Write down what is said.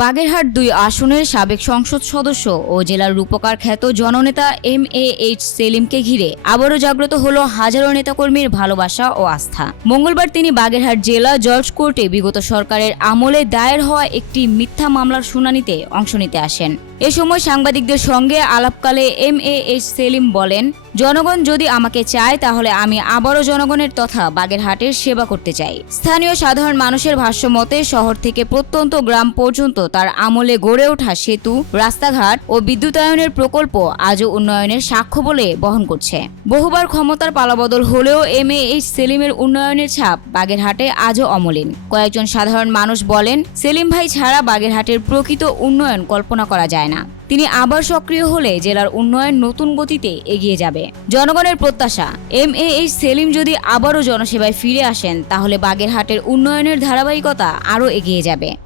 বাগেরহাট দুই আসনের সাবেক সংসদ সদস্য ও জেলার রূপকার খ্যাত জননেতা এম এ এইচ সেলিমকে ঘিরে আবারও জাগ্রত হল হাজারো নেতাকর্মীর ভালোবাসা ও আস্থা। মঙ্গলবার তিনি বাগেরহাট জেলা জজ কোর্টে বিগত সরকারের আমলে দায়ের হওয়া একটি মিথ্যা মামলার শুনানিতে অংশ নিতে আসেন। এ সময় সাংবাদিকদের সঙ্গে আলাপকালে এম এ এইচ সেলিম বলেন, জনগণ যদি আমাকে চায় তাহলে আমি আবারও জনগণের তথা বাগেরহাটের সেবা করতে চাই। স্থানীয় সাধারণ মানুষের ভাষ্য মতে, শহর থেকে প্রত্যন্ত গ্রাম পর্যন্ত তার আমলে গড়ে ওঠা সেতু, রাস্তাঘাট ও বিদ্যুতায়নের প্রকল্প আজও উন্নয়নের সাক্ষ্য বলে বহন করছে। বহুবার ক্ষমতার পালাবদল হলেও এম এ এইচ সেলিমের উন্নয়নের ছাপ বাগেরহাটে আজও অমলিন। কয়েকজন সাধারণ মানুষ বলেন, সেলিম ভাই ছাড়া বাগেরহাটের প্রকৃত উন্নয়ন কল্পনা করা যায় না। তিনি আবার সক্রিয় হলে জেলার উন্নয়ন নতুন গতিতে এগিয়ে যাবে। জনগণের প্রত্যাশা এম এ এইচ সেলিম যদি আবারও জনসেবায় ফিরে আসেন, তাহলে বাগেরহাটের উন্নয়নের ধারাবাহিকতা আরও এগিয়ে যাবে।